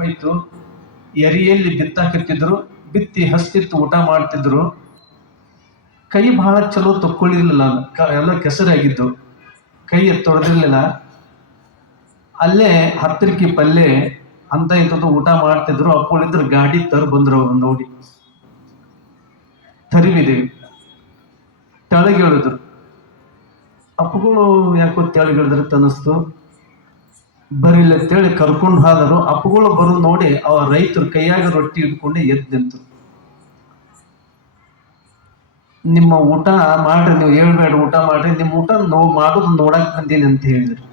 ಹೋಯ್ತು. ಎರಿಯಲ್ಲಿ ಬಿತ್ತಾಕಿರ್ತಿದ್ರು ಬಿತ್ತಿ ಹಸ್ತಿತ್ತು, ಊಟ ಮಾಡ್ತಿದ್ರು. ಕೈ ಬಹಳ ಚಲೋ ತಕ್ಕೊಳ್ಳಿರ್ಲಿಲ್ಲ ಎಲ್ಲ ಕೆಸರಾಗಿದ್ದು. ಕೈ ತೊಡೆದಿರ್ಲಿಲ್ಲ. ಅಲ್ಲೇ ಹತ್ತಿರಕ್ಕೆ ಪಲ್ಲೆ, ಅಂತ ಇಂಥದ್ದು ಊಟ ಮಾಡ್ತಿದ್ರು. ಅಪ್ಪಳಿದ್ರು ಗಾಡಿ ತರು ಬಂದ್ರು ಅವ್ರು ನೋಡಿ. ತರಿವಿದೇವಿ ತೆಳಗಿಳಿದ್ರು ಅಪ್ಪಗಳು ಯಾಕೋ ತೆಳಗೆ ಹೇಳಿದ್ರೆ ತನಸ್ತು ಬರಿಲ್ಲ ಅಂತೇಳಿ ಕರ್ಕೊಂಡು ಹೋದರು. ಅಪ್ಪಗಳು ಬರೋದು ನೋಡಿ ಅವ ರೈತರು ಕೈಯಾಗ ರೊಟ್ಟಿ ಇಟ್ಕೊಂಡು ಎದ್ದು ನಿಂತರು ನಿಮ್ಮ ಊಟ ಮಾಡ್ರಿ, ನೀವು ಹೇಳ್ಬೇಡ ಊಟ ಮಾಡ್ರಿ, ನಿಮ್ಮ ಊಟ ನೋ ಮಾಡೋದು ನೋಡಕ್ ಬಂದೀನಿ ಅಂತ ಹೇಳಿದ್ರು.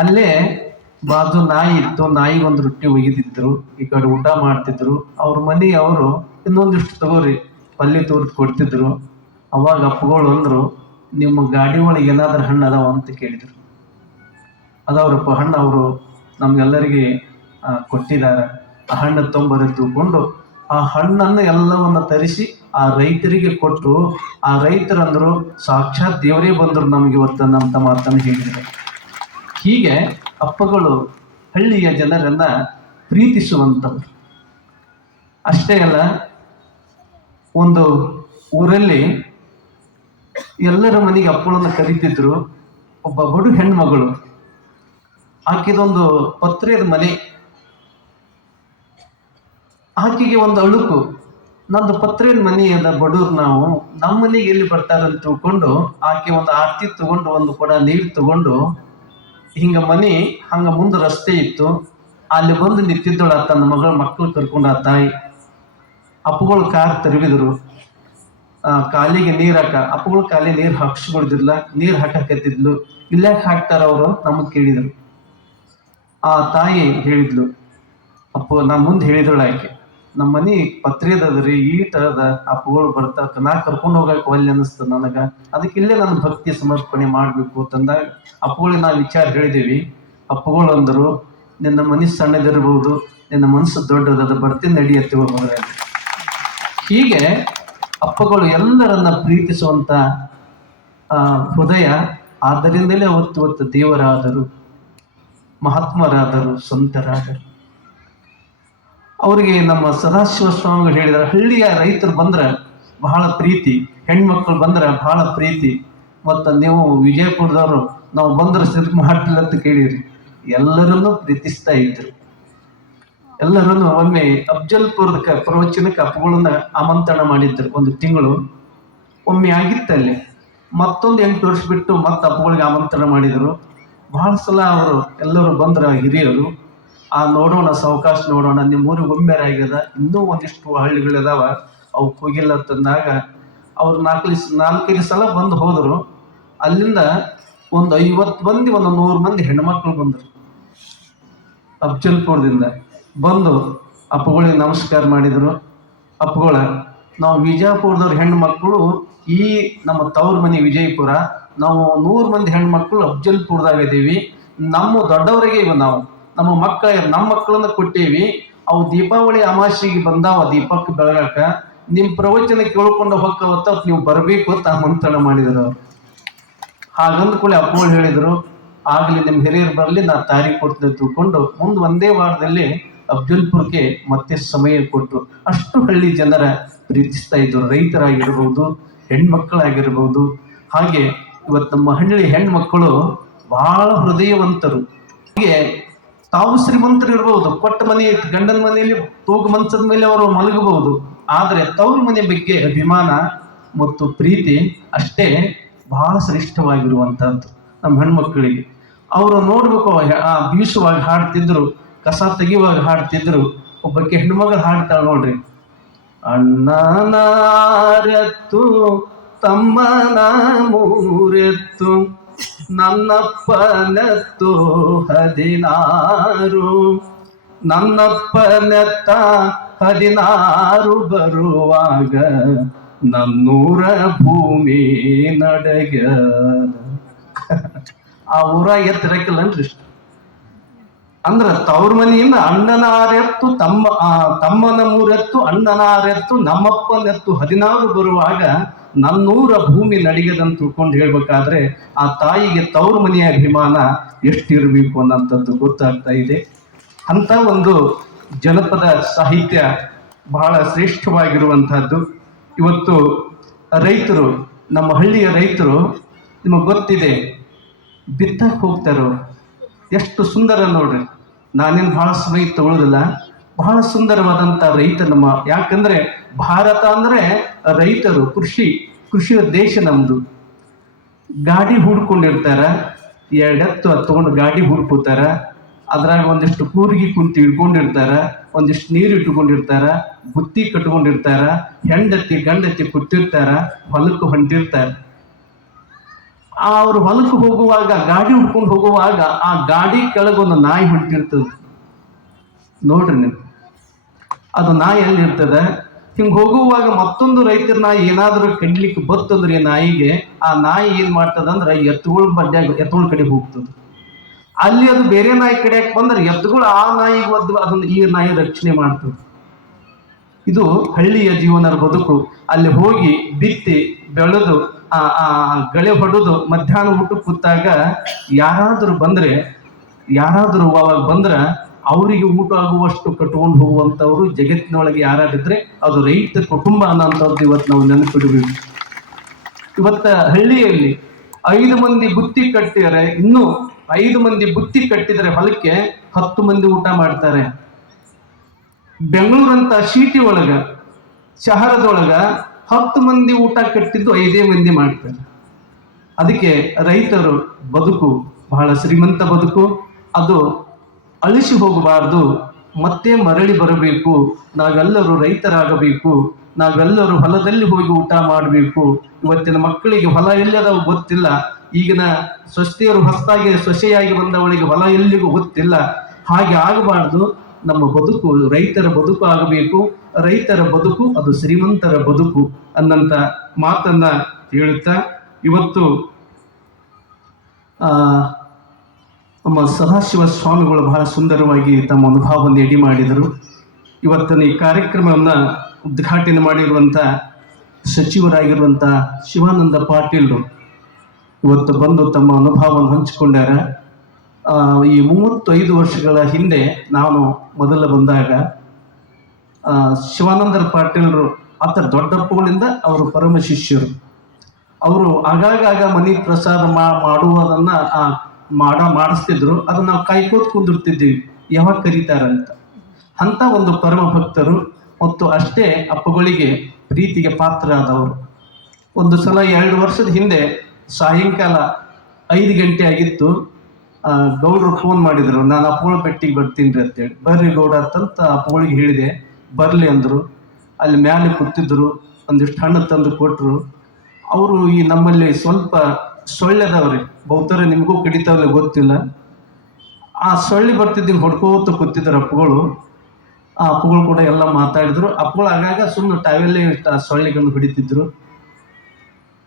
ಅಲ್ಲೇ ಬಾಜು ನಾಯಿ ಇತ್ತು ನಾಯಿಗೊಂದು ರೊಟ್ಟಿ ಒಯ್ದಿದ್ರು ಈ ಕಡೆ ಊಟ ಮಾಡ್ತಿದ್ರು. ಅವ್ರ ಮನೆ ಅವರು ಇನ್ನೊಂದಿಷ್ಟು ತಗೋರಿ ಪಲ್ಯ ತೋರ್ದು ಕೊಡ್ತಿದ್ರು. ಅವಾಗ ಅಪ್ಪಗಳು ಅಂದ್ರು ನಿಮ್ಮ ಗಾಡಿ ಒಳಗೆ ಏನಾದರೂ ಹಣ್ಣು ಅದಾವ ಅಂತ ಕೇಳಿದ್ರು. ಅದಾವ್ರಪ್ಪ, ಹಣ್ಣು ಅವರು ನಮಗೆಲ್ಲರಿಗೆ ಕೊಟ್ಟಿದ್ದಾರೆ. ಆ ಹಣ್ಣು ತೊಂಬರೆ ತೂಕೊಂಡು ಆ ಹಣ್ಣನ್ನು ಎಲ್ಲವನ್ನ ತರಿಸಿ ಆ ರೈತರಿಗೆ ಕೊಟ್ಟು, ಆ ರೈತರಂದರು ಸಾಕ್ಷಾತ್ ದೇವರೇ ಬಂದರು ನಮಗೆ ಇವತ್ತು ನಮ್ಮ ಮಾತನ್ನು ಹೇಳಿದರು. ಹೀಗೆ ಅಪ್ಪಗಳು ಹಳ್ಳಿಯ ಜನರನ್ನ ಪ್ರೀತಿಸುವಂಥವ್ರು. ಅಷ್ಟೇ ಅಲ್ಲ, ಒಂದು ಊರಲ್ಲಿ ಎಲ್ಲರ ಮನೆಗೆ ಅಪ್ಪಳನ್ನ ಕರಿತಿದ್ರು. ಒಬ್ಬ ಬಡು ಹೆಣ್ಮಗಳು. ಆಕಿದೊಂದು ಪತ್ರೆಯದ ಮನೆ. ಆಕೆಗೆ ಒಂದು ಅಳುಕು. ನಂದು ಪತ್ರೆಯ ಮನೆ ಅದ ಬಡವ್ರು ನಾವು ನಮ್ಮ ಮನೆಗೆ ಎಲ್ಲಿ ಅಂತ ತಿಳ್ಕೊಂಡು ಆಕೆ ಒಂದು ಆರ್ತಿ ತಗೊಂಡು ಒಂದು ಕೊಡ ನೀರು ತಗೊಂಡು ಹಿಂಗ ಮನೆ ಹಂಗ ಮುಂದೆ ರಸ್ತೆ ಇತ್ತು. ಅಲ್ಲಿ ಬಂದು ನಿಂತಿದ್ದಳ ತನ್ನ ಮಗಳ ಮಕ್ಕಳು ಕರ್ಕೊಂಡು ಆ ತಾಯಿ. ಅಪ್ಪುಗಳು ಕಾರ್ ತರವಿದ್ರು ಕಾಲಿಗೆ ನೀರ್ ಹಾಕ. ಅಪ್ಪಗಳು ಕಾಲಿ ನೀರ್ ಹಾಕ್ಸ್ಕೊಳ್ದಿರ್ಲ, ನೀರ್ ಹಾಕಕತ್ತಿದ್ಲು. ಇಲ್ಲಾಕ್ ಹಾಕ್ತಾರ ಅವರು ನಮಗ್ ಕೇಳಿದ್ರು. ಆ ತಾಯಿ ಹೇಳಿದ್ಲು, ಅಪ್ಪ, ನಾ ಮುಂದೆ ಹೇಳಿದಳು ಆಕೆ. ನಮ್ಮ ಮನೆ ಈ ತರದ ಅಪ್ಪಗಳು ಬರ್ತಾರ. ನಾ ಕರ್ಕೊಂಡು ಹೋಗಕ್ಕೆ ಒಲ್ಲೆ ಅನಿಸ್ತು ನನಗ. ಅದಕ್ಕೆ ಇಲ್ಲೇ ನನ್ನ ಭಕ್ತಿ ಸಮರ್ಪಣೆ ಮಾಡ್ಬೇಕು ಅಂತಂದಾಗ ಅಪ್ಪಗಳಿಗೆ ನಾವು ವಿಚಾರ ಹೇಳಿದೀವಿ. ಅಪ್ಪಗಳು ಅಂದರು, ನಿನ್ನ ಮನಸ್ಸು ಸಣ್ಣದಿರಬಹುದು ನಿನ್ನ ಮನಸ್ಸು ದೊಡ್ಡದದ, ಬರ್ತೀನಿ ನಡಿಯತ್ತೆ ಹೀಗೆ ಅಪ್ಪಗಳು ಎಲ್ಲರನ್ನ ಪ್ರೀತಿಸುವಂತ ಆ, ಹೃದಯ ಆದ್ದರಿಂದಲೇ ಅವತ್ತು ಇವತ್ತು ದೇವರಾದರು ಮಹಾತ್ಮರಾದರು ಸಂತರಾದರು. ಅವರಿಗೆ ನಮ್ಮ ಸದಾಶಿವ ಸ್ವಾಮಿಗಳು ಹೇಳಿದ್ರೆ ಹಳ್ಳಿಯ ರೈತರು ಬಂದ್ರೆ ಬಹಳ ಪ್ರೀತಿ ಹೆಣ್ಮಕ್ಳು ಬಂದ್ರೆ ಬಹಳ ಪ್ರೀತಿ ಮತ್ತು ನೀವು ವಿಜಯಪುರದವರು ನಾವು ಬಂದ್ರೆ ಸಿರ್ಕ್ ಮಾಡ್ತಿಲ್ಲ ಅಂತ ಕೇಳಿರಿ. ಎಲ್ಲರನ್ನೂ ಪ್ರೀತಿಸ್ತಾ ಇದ್ರು. ಎಲ್ಲರನ್ನು ಒಮ್ಮೆ ಅಫ್ಜಲ್ಪುರದ ಪ್ರವಚನ ಪ್ರವಚನಕ್ಕೆ ಅಪ್ಪಗಳನ್ನ ಆಮಂತ್ರಣ ಮಾಡಿದ್ರು ಒಂದು ತಿಂಗಳು. ಒಮ್ಮೆ ಆಗಿತ್ತಲ್ಲಿ ಮತ್ತೊಂದು ಎಂಟು ವರ್ಷ ಬಿಟ್ಟು ಮತ್ತೆ ಅಪ್ಪುಗಳಿಗೆ ಆಮಂತ್ರಣ ಮಾಡಿದರು. ಬಹಳ ಸಲ ಅವರು ಎಲ್ಲರೂ ಬಂದ್ರ ಹಿರಿಯರು. ಆ ನೋಡೋಣ, ಸಾವಕಾಶ ನೋಡೋಣ, ನಿಮ್ಮ ಊರಿಗೆ ಒಮ್ಮೆರ ಆಗ್ಯದ. ಇನ್ನೂ ಒಂದಿಷ್ಟು ಹಳ್ಳಿಗಳಿದಾವ, ಅವು ಹೋಗಿಲ್ಲ ತಂದಾಗ ಅವ್ರು ನಾಲ್ಕೈದು ನಾಲ್ಕೈದು ಸಲ ಬಂದು ಹೋದರು. ಅಲ್ಲಿಂದ ಒಂದು ಐವತ್ತು ಮಂದಿ, ಒಂದು ನೂರು ಮಂದಿ ಹೆಣ್ಮಕ್ಳು ಬಂದರು. ಅಫ್ಜಲ್ಪುರದಿಂದ. ಬಂದು ಅಪ್ಪಗಳಿಗೆ ನಮಸ್ಕಾರ ಮಾಡಿದರು. ಅಪ್ಪಗಳ, ನಾವು ವಿಜಯಪುರದವ್ರ ಹೆಣ್ಣು ಮಕ್ಕಳು ಈ ನಮ್ಮ ತವ್ರ ಮನೆ ವಿಜಯಪುರ. ನಾವು ನೂರು ಮಂದಿ ಹೆಣ್ಮಕ್ಳು ಅಫ್ಜಲ್ಪುರದಾಗ ಇದ್ದೀವಿ ನಮ್ಮ ದೊಡ್ಡವರಿಗೆ ಇವ ನಾವು. ನಮ್ಮ ಮಕ್ಕಳ ನಮ್ಮ ಮಕ್ಕಳನ್ನ ಕೊಟ್ಟೇವಿ. ಅವು ದೀಪಾವಳಿ ಅಮಾಸಿಗೆ ಬಂದಾವ ದೀಪಕ್ಕೆ ಬೆಳಗಾಕ. ನಿಮ್ಮ ಪ್ರವಚನ ಕೇಳ್ಕೊಂಡು ಹೊಕ್ಕವತ್ತ ನೀವು ಬರಬೇಕು ಅಂತ ಆಮಂತ್ರಣ ಮಾಡಿದರು ಅವ್ರು. ಹಾಗಂದ ಕೂಡ ಅಪ್ಪಗಳು ಹೇಳಿದರು, ಆಗಲಿ ನಿಮ್ಮ ಹಿರಿಯರು ಬರಲಿ, ನಾ ತಾರೀಖು ಕೊಡ್ತೇನೆ ತಿಳ್ಕೊಂಡು ಮುಂದೆ ಒಂದೇ ವಾರದಲ್ಲಿ ಅಫ್ಜಲ್ಪುರ್ಗೆ ಮತ್ತೆ ಸಮಯ ಕೊಟ್ಟರು ಅಷ್ಟು ಹಳ್ಳಿ ಜನರ ಪ್ರೀತಿಸ್ತಾ ಇದ್ರು, ರೈತರಾಗಿರ್ಬೋದು ಹೆಣ್ಮಕ್ಕಳಾಗಿರ್ಬೋದು ಹಾಗೆ ಇವತ್ತು ನಮ್ಮ ಹಳ್ಳಿ ಹೆಣ್ಮಕ್ಕಳು ಬಹಳ ಹೃದಯವಂತರು. ಹೀಗೆ ತಾವು ಶ್ರೀಮಂತರು ಇರ್ಬೋದು ಕೊಟ್ಟ ಮನೆ, ಗಂಡನ ಮನೆಯಲ್ಲಿ ತೂಗು ಮಂಚದ ಮೇಲೆ ಅವರು ಮಲಗಬಹುದು. ಆದರೆ ತವ್ರ ಮನೆ ಬಗ್ಗೆ ಅಭಿಮಾನ ಮತ್ತು ಪ್ರೀತಿ ಅಷ್ಟೇ ಬಹಳ ಶ್ರೇಷ್ಠವಾಗಿರುವಂಥದ್ದು ನಮ್ಮ ಹೆಣ್ಮಕ್ಕಳಿಗೆ ಅವರು ನೋಡ್ಬೇಕು, ಆ ಬೀಸುವಾಗ ಹಾಡ್ತಿದ್ರು ಕಸ ತೆಗಿಯುವಾಗ ಹಾಡ್ತಿದ್ರು. ಒಬ್ಬಕ್ಕೆ ಹೆಣ್ಮಗಳು ಹಾಡ್ತಾಳೆ ನೋಡ್ರಿ. ಅಣ್ಣನಾರೆತ್ತು ತಮ್ಮನ ಮೂರೆತ್ತು ನನ್ನಪ್ಪನೆತ್ತು ಹದಿನಾರು, ನನ್ನಪ್ಪನೆತ್ತ ಹದಿನಾರು ಬರುವಾಗ ನನ್ನೂರ ಭೂಮಿ ನಡಗ. ಆ ಊರ ಎತ್ತರಕ್ಕಿಲ್ಲನ್ರಿ ಇಷ್ಟ ಅಂದ್ರ ತವ್ರ ಮನೆಯಿಂದ ಅಣ್ಣನಾರೆತ್ತು, ತಮ್ಮ ತಮ್ಮನ ಮೂರೆತ್ತು, ಅಣ್ಣನಾರೆತ್ತು, ನಮ್ಮಪ್ಪನೆತ್ತು ಹದಿನಾರು ಬರುವಾಗ ನನ್ನೂರ ಭೂಮಿ ನಡಿಗದಂತ ತಿಳ್ಕೊಂಡು ಹೇಳ್ಬೇಕಾದ್ರೆ ಆ ತಾಯಿಗೆ ತವ್ರ ಮನೆಯ ಅಭಿಮಾನ ಎಷ್ಟಿರಬೇಕು ಅನ್ನೋಂಥದ್ದು ಗೊತ್ತಾಗ್ತಾ ಇದೆ. ಅಂತ ಒಂದು ಜನಪದ ಸಾಹಿತ್ಯ ಬಹಳ ಶ್ರೇಷ್ಠವಾಗಿರುವಂತಹದ್ದು ಇವತ್ತು ರೈತರು, ನಮ್ಮ ಹಳ್ಳಿಯ ರೈತರು ನಿಮಗೆ ಗೊತ್ತಿದೆ ಬಿತ್ತಕ್ಕೆ ಹೋಗ್ತಾರೋ? ಎಷ್ಟು ಸುಂದರ ನೋಡ್ರಿ. ನಾನೇನು ಬಹಳ ಸಮಯ ತಗೊಳ್ಳೋದಿಲ್ಲ ಬಹಳ ಸುಂದರವಾದಂಥ ರೈತ ನಮ್ಮ. ಯಾಕಂದ್ರೆ ಭಾರತ ಅಂದ್ರೆ ರೈತರು, ಕೃಷಿ, ಕೃಷಿಯ ದೇಶ ನಮ್ಮದು ಗಾಡಿ ಹುಡ್ಕೊಂಡಿರ್ತಾರ. ಎರಡೆತ್ತು ತಗೊಂಡು ಗಾಡಿ ಹುಡ್ಕೋತಾರ. ಅದ್ರಾಗ ಒಂದಿಷ್ಟು ಕೂರಿಗೆ ಕುಂತು ಇಟ್ಕೊಂಡಿರ್ತಾರ ಒಂದಿಷ್ಟು ನೀರು ಇಟ್ಕೊಂಡಿರ್ತಾರ. ಬುತ್ತಿ ಕಟ್ಕೊಂಡಿರ್ತಾರ. ಹೆಂಡತಿ, ಗಂಡತಿ ಕುತ್ತಿರ್ತಾರ ಹೊಲಕ್ಕೆ ಹೊಂಟಿರ್ತಾರ. ಅವ್ರು ಹೊಲಕ್ಕೆ ಹೋಗುವಾಗ, ಗಾಡಿ ಹುಡ್ಕೊಂಡು ಹೋಗುವಾಗ ಆ ಗಾಡಿ ಕೆಳಗೊಂದು ನಾಯಿ ಹೊಂಟಿರ್ತದೆ ನೋಡ್ರಿ ನೀವು. ಅದು ನಾಯಿ ಎಲ್ಲಿರ್ತದೆ? ಹಿಂಗೆ ಹೋಗುವಾಗ ಮತ್ತೊಂದು ರೈತರ ನಾಯಿ ಏನಾದರೂ ಕಡ್ಲಿಕ್ಕೆ ಬತ್ತಂದ್ರೆ ನಾಯಿಗೆ, ಆ ನಾಯಿ ಏನು ಮಾಡ್ತದಂದ್ರೆ ಎತ್ತುಗಳ ಮಧ್ಯಾಗ ಎತ್ತುಗಳ ಕಡೆ ಹೋಗ್ತದೆ. ಅಲ್ಲಿ ಅದು ಬೇರೆ ನಾಯಿ ಕಡೆ ಬಂದ್ರೆ ಎತ್ತುಗಳು ಆ ನಾಯಿಗೆ ಒದ್ದು ಅದನ್ನ ಈ ನಾಯಿ ರಕ್ಷಣೆ ಮಾಡ್ತದೆ. ಇದು ಹಳ್ಳಿಯ ಜೀವನದ ಬದುಕು. ಅಲ್ಲಿ ಹೋಗಿ ಬಿತ್ತಿ ಬೆಳೆದು ಆ ಗಳೆ ಹೊಡೆದು ಮಧ್ಯಾಹ್ನ ಊಟಕ್ಕೆ ಕೂತಾಗ ಯಾರಾದರೂ ಬಂದರೆ, ಯಾರಾದರೂ ಅವಾಗ ಬಂದ್ರೆ ಅವರಿಗೆ ಊಟ ಆಗುವಷ್ಟು ಕಟ್ಕೊಂಡು ಹೋಗುವಂಥವ್ರು ಜಗತ್ತಿನೊಳಗೆ ಯಾರಾಗಿದ್ರೆ ಅದು ರೈತ ಕುಟುಂಬ ಅನ್ನೋಂಥದ್ದು ಇವತ್ತು ನಾವು ನೆನಪಿಡಬೇಕು. ಇವತ್ತ ಹಳ್ಳಿಯಲ್ಲಿ ಐದು ಮಂದಿ ಬುತ್ತಿ ಕಟ್ಟಿದರೆ, ಇನ್ನೂ ಐದು ಮಂದಿ ಬುತ್ತಿ ಕಟ್ಟಿದರೆ ಹೊಲಕ್ಕೆ ಹತ್ತು ಮಂದಿ ಊಟ ಮಾಡ್ತಾರೆ. ಬೆಂಗಳೂರಂತ ಸಿಟಿ ಒಳಗ, ಶಹರದೊಳಗ ಹತ್ತು ಮಂದಿ ಊಟ ಕಟ್ಟಿದ್ದು ಐದೇ ಮಂದಿ ಮಾಡ್ತಾರೆ. ಅದಕ್ಕೆ ರೈತರು ಬದುಕು ಬಹಳ ಶ್ರೀಮಂತ ಬದುಕು. ಅದು ಅಳಿಸಿ ಹೋಗಬಾರ್ದು. ಮತ್ತೆ ಮರಳಿ ಬರಬೇಕು. ನಾವೆಲ್ಲರೂ ರೈತರಾಗಬೇಕು. ನಾವೆಲ್ಲರೂ ಹೊಲದಲ್ಲಿ ಹೋಗಿ ಊಟ ಮಾಡಬೇಕು. ಇವತ್ತಿನ ಮಕ್ಕಳಿಗೆ ಹೊಲ ಎಲ್ಲದ ಗೊತ್ತಿಲ್ಲ. ಈಗಿನ ಸ್ವಸ್ಥೆಯರು ಹೊಸದಾಗಿ ಸೊಸೆಯಾಗಿ ಬಂದವಳಿಗೆ ಹೊಲ ಎಲ್ಲಿಗೂ ಗೊತ್ತಿಲ್ಲ. ಹಾಗೆ ಆಗಬಾರ್ದು. ನಮ್ಮ ಬದುಕು ರೈತರ ಬದುಕು ಆಗಬೇಕು. ರೈತರ ಬದುಕು, ಅದು ಶ್ರೀಮಂತರ ಬದುಕು ಅನ್ನಂತ ಮಾತನ್ನ ಹೇಳುತ್ತಾ, ಇವತ್ತು ನಮ್ಮ ಸದಾಶಿವ ಸ್ವಾಮಿಗಳು ಬಹಳ ಸುಂದರವಾಗಿ ತಮ್ಮ ಅನುಭವವನ್ನು ಎಡಿ ಮಾಡಿದರು. ಇವತ್ತಿನ ಈ ಕಾರ್ಯಕ್ರಮವನ್ನು ಉದ್ಘಾಟನೆ ಮಾಡಿರುವಂಥ ಸಚಿವರಾಗಿರುವಂಥ ಶಿವಾನಂದ ಪಾಟೀಲ್ರು ಇವತ್ತು ಬಂದು ತಮ್ಮ ಅನುಭವವನ್ನು ಹಂಚಿಕೊಂಡಾರ. ಈ ಮೂವತ್ತೈದು ವರ್ಷಗಳ ಹಿಂದೆ ನಾನು ಮೊದಲ ಬಂದಾಗ ಶಿವಾನಂದರ ಪಾಟೀಲ್ರು ಆತ ದೊಡ್ಡಪ್ಪಗಳಿಂದ ಅವರು ಪರಮ ಶಿಷ್ಯರು. ಅವರು ಆಗಾಗ ಮನಿ ಪ್ರಸಾದ ಮಾಡುವುದನ್ನ ಮಾಡ, ಮಾಡಿಸ್ತಿದ್ರು. ಅದನ್ನ ನಾವು ಕಾಯ್ಕೋತ್ ಕುಂದಿರ್ತಿದ್ದೀವಿ. ಯಾವಾಗ ಕರೀತಾರಂತ. ಅಂತ ಒಂದು ಪರಮ ಭಕ್ತರು ಮತ್ತು ಅಷ್ಟೇ ಅಪ್ಪಗಳಿಗೆ ಪ್ರೀತಿಗೆ ಪಾತ್ರ ಆದವರು ಒಂದು ಸಲ ಎರಡು ವರ್ಷದ ಹಿಂದೆ ಸಾಯಂಕಾಲ ಐದು ಗಂಟೆ ಆಗಿತ್ತು. ಗೌಡ್ರು ಫೋನ್ ಮಾಡಿದ್ರು, ನಾನು ಅಪ್ಪಗಳ ಪೆಟ್ಟಿಗೆ ಬರ್ತೀನಿ ರೀ ಅಂತೇಳಿ. ಬರ್ರಿ ಗೌಡ ಅಂತ ಅಪ್ಪೋಳಿಗೆ ಹೇಳಿದೆ. ಬರ್ಲಿ ಅಂದ್ರು. ಅಲ್ಲಿ ಮ್ಯಾಲೆ ಕೂತಿದ್ರು, ಒಂದಿಷ್ಟು ಹಣ್ಣು ತಂದು ಕೊಟ್ರು. ಅವರು ಈ ನಮ್ಮಲ್ಲಿ ಸ್ವಲ್ಪ ಸೊಳ್ಳೆದವ್ರಿ. ಬಹುತರ ನಿಮಗೂ ಕಡಿತಾವಲ್ಲ ಗೊತ್ತಿಲ್ಲ. ಆ ಸೊಳ್ಳೆ ಬರ್ತಿದ್ದಂಗೆ ಹೊಡ್ಕೋತ ಕೂತಿದ್ರು ಅಪ್ಪಗಳು. ಆ ಅಪ್ಪಗಳು ಕೂಡ ಎಲ್ಲ ಮಾತಾಡಿದ್ರು. ಅಪ್ಪಗಳು ಆಗಾಗ ಸುಮ್ಮನೆ ಟಾವೆಲ್ಲೇ ಸೊಳ್ಳೆಗಳನ್ನು ಹಿಡಿತಿದ್ರು.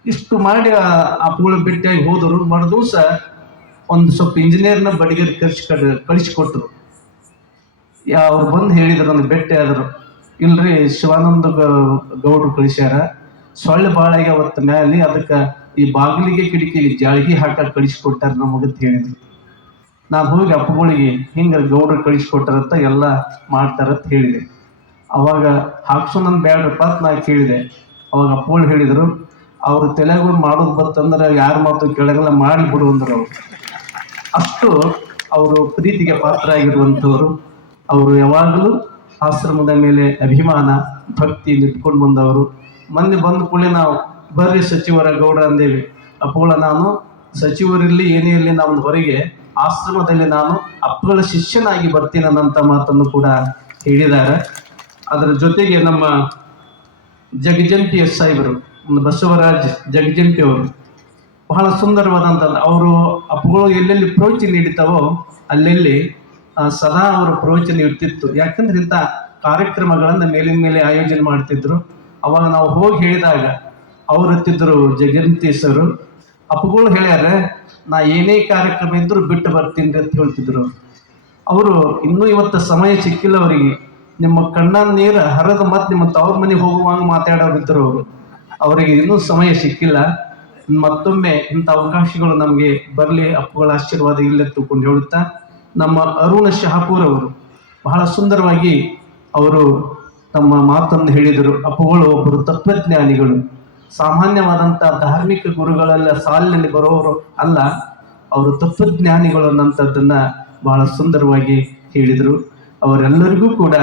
ಇಷ್ಟು ಮಾಡಿ ಆ ಅಪ್ಪಗಳು ಭೇಟಿಯಾಗಿ ಹೋದರು. ಮರು ದಿವಸ ಒಂದು ಸ್ವಲ್ಪ ಇಂಜಿನಿಯರ್ನ ಬಡಿಗೆ ಕಳಿಸಿ ಕಳಿಸಿಕೊಟ್ರು. ಅವ್ರು ಬಂದು ಹೇಳಿದ್ರು ಒಂದು ಭೇಟಿ ಆದರು. ಇಲ್ರಿ, ಶಿವಾನಂದ ಗೌಡ್ರು ಕಳಿಸ್ಯಾರ. ಸೊಳ್ಳೆ ಬಾಳಾಗಿ ಅವತ್ತು ಮ್ಯಾಲೆ, ಅದಕ್ಕೆ ಈ ಬಾಗಿಲಿಗೆ ಕಿಟಕಿಗೆ ಜಾಳ್ಗಿ ಹಾಕಕ್ಕೆ ಕಳಿಸ್ಕೊಟ್ಟಾರ ನಮಗಂತ ಹೇಳಿದ್ರು. ನಾನು ಹೋಗಿ ಅಪ್ಪಗಳಿಗೆ, ಹಿಂಗೆ ಗೌಡ್ರು ಕಳಿಸ್ಕೊಟ್ಟಾರಂತ ಎಲ್ಲ ಮಾಡ್ತಾರಂತ ಹೇಳಿದೆ. ಅವಾಗ ಹಾಕ್ಸೋನಂದ್ ಬೇಡ್ರಪ್ಪ ಅಂತ ನಾ ಕೇಳಿದೆ. ಅವಾಗ ಅಪ್ಪಗಳು ಹೇಳಿದರು, ಅವ್ರ ತಲೆಗಳು ಮಾಡೋದು ಬರ್ತಂದ್ರೆ ಯಾರ ಮಾತು ಕೆಳಗೆಲ್ಲ ಮಾಡಿ ಬಿಡು ಅವ್ರು. ಅಷ್ಟು ಅವರು ಪ್ರೀತಿಗೆ ಪಾತ್ರ ಆಗಿರುವಂಥವ್ರು ಅವರು ಯಾವಾಗಲೂ ಆಶ್ರಮದ ಮೇಲೆ ಅಭಿಮಾನ ಭಕ್ತಿ ನಿಂತ್ಕೊಂಡು ಬಂದವರು. ಮೊನ್ನೆ ಬಂದ ಕೂಡಲೇ ನಾವು ಬರ್ರಿ ಸಚಿವರ ಗೌಡ ಅಂದೇವಿ. ಅಪ್ಪಗಳ ನಾನು ಸಚಿವರಲ್ಲಿ ಏನೇ ಇರಲಿ ನಾವು ಹೊರಗೆ ಆಶ್ರಮದಲ್ಲಿ ನಾನು ಅಪ್ಪಗಳ ಶಿಷ್ಯನಾಗಿ ಬರ್ತೀನಿ ಅನ್ನೋಂಥ ಮಾತನ್ನು ಕೂಡ ಹೇಳಿದ್ದಾರೆ. ಅದರ ಜೊತೆಗೆ ನಮ್ಮ ಜಗಜಂಟಿ ಎಸ್ ಸಾಹೇಬರು ಬಸವರಾಜ್ ಜಗಜಂಟಿ ಅವರು ಬಹಳ ಸುಂದರವಾದಂಥ ಅವರು ಅಪ್ಪುಗಳು ಎಲ್ಲೆಲ್ಲಿ ಪ್ರವಚನ ನೀಡುತ್ತವೋ ಅಲ್ಲೆಲ್ಲಿ ಸದಾ ಅವರ ಪ್ರವಚನ ಇರ್ತಿತ್ತು ಯಾಕಂದ್ರೆ ಇಂಥ ಕಾರ್ಯಕ್ರಮಗಳನ್ನು ಮೇಲಿನ ಮೇಲೆ ಆಯೋಜನೆ ಮಾಡ್ತಿದ್ರು. ಅವಾಗ ನಾವು ಹೋಗಿ ಹೇಳಿದಾಗ ಅವ್ರು ಇರ್ತಿದ್ರು ಜಗಂತಿ ಸರು, ಅಪ್ಪುಗಳು ಹೇಳ್ಯಾರ ನಾ ಏನೇ ಕಾರ್ಯಕ್ರಮ ಇದ್ದರೂ ಬಿಟ್ಟು ಬರ್ತೀನಿ ಅಂತ ಹೇಳ್ತಿದ್ರು. ಅವರು, ಇನ್ನೂ ಇವತ್ತು ಸಮಯ ಸಿಕ್ಕಿಲ್ಲ ಅವರಿಗೆ. ನಿಮ್ಮ ಕಣ್ಣ ನೀರು ಹರಿದು ಮತ್ತೆ ನಿಮ್ಮ ತವ್ರ ಮನೆಗೆ ಹೋಗುವಂಗೆ ಮಾತಾಡೋರು ಇದ್ರು ಅವರು. ಅವರಿಗೆ ಇನ್ನೂ ಸಮಯ ಸಿಕ್ಕಿಲ್ಲ. ಮತ್ತೊಮ್ಮೆ ಇಂಥ ಅವಕಾಶಗಳು ನಮಗೆ ಬರಲಿ ಅಪ್ಪುಗಳ ಆಶೀರ್ವಾದ ಇಲ್ಲೇ ತಿಳ್ಕೊಂಡು ಹೇಳುತ್ತಾ, ನಮ್ಮ ಅರುಣ ಶಹಾಪುರ್ ಅವರು ಬಹಳ ಸುಂದರವಾಗಿ ಅವರು ತಮ್ಮ ಮಾತನ್ನು ಹೇಳಿದರು. ಅಪ್ಪುಗಳು ಒಬ್ಬರು ತತ್ವಜ್ಞಾನಿಗಳು. ಸಾಮಾನ್ಯವಾದಂಥ ಧಾರ್ಮಿಕ ಗುರುಗಳೆಲ್ಲ ಸಾಲಿನಲ್ಲಿ ಬರೋರು ಅಲ್ಲ, ಅವರು ತತ್ವಜ್ಞಾನಿಗಳು ಅನ್ನೋಂಥದ್ದನ್ನು ಬಹಳ ಸುಂದರವಾಗಿ ಹೇಳಿದರು. ಅವರೆಲ್ಲರಿಗೂ ಕೂಡ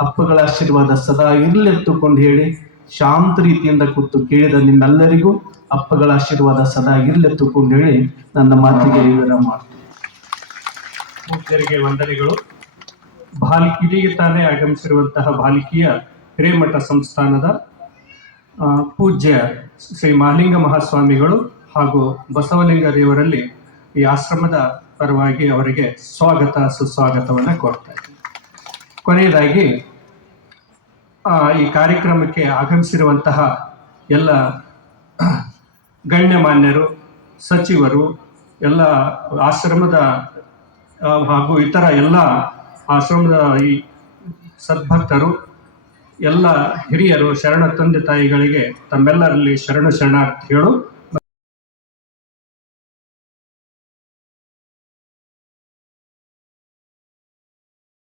ಅಪ್ಪಗಳ ಆಶೀರ್ವಾದ ಸದಾ ಇರಲಿ ಎತ್ತುಕೊಂಡು ಹೇಳಿ ಶಾಂತ ರೀತಿಯಿಂದ ಕೂತು ಕೇಳಿದ ನಿಮ್ಮೆಲ್ಲರಿಗೂ ಅಪ್ಪಗಳ ಆಶೀರ್ವಾದ ಸದಾ ಇರಲಿ ತುಕೊಂಡು ಹೇಳಿ ನನ್ನ ಮಾತಿಗೆ ವಿವರ ಮಾಡ್ತೀನಿ. ಪೂಜ್ಯರಿಗೆ ವಂದನೆಗಳು. ಬಾಲ್ ಇಲ್ಲಿಗೆ ತಾನೇ ಆಗಮಿಸಿರುವಂತಹ ಬಾಲಿಕೆಯ ಹಿರೇಮಠ ಸಂಸ್ಥಾನದ ಪೂಜ್ಯ ಶ್ರೀ ಮಹಾಲಿಂಗ ಮಹಾಸ್ವಾಮಿಗಳು ಹಾಗೂ ಬಸವಲಿಂಗ ದೇವರಲ್ಲಿ ಈ ಆಶ್ರಮದ ಪರವಾಗಿ ಅವರಿಗೆ ಸ್ವಾಗತ, ಸುಸ್ವಾಗತವನ್ನು ಕೊಡ್ತಾ ಇದ್ದೀನಿ. ಕೊನೆಯದಾಗಿ ಈ ಕಾರ್ಯಕ್ರಮಕ್ಕೆ ಆಗಮಿಸಿರುವಂತಹ ಎಲ್ಲ ಗಣ್ಯಮಾನ್ಯರು ಸಚಿವರು, ಎಲ್ಲ ಆಶ್ರಮದ ಹಾಗೂ ಇತರ ಎಲ್ಲ ಆಶ್ರಮದ ಈ ಸದ್ಭಕ್ತರು, ಎಲ್ಲ ಹಿರಿಯರು, ಶರಣ ತಂದೆ ತಾಯಿಗಳಿಗೆ ತಮ್ಮೆಲ್ಲರಲ್ಲಿ ಶರಣ ಶರಣಾರ್ಥಿಗಳು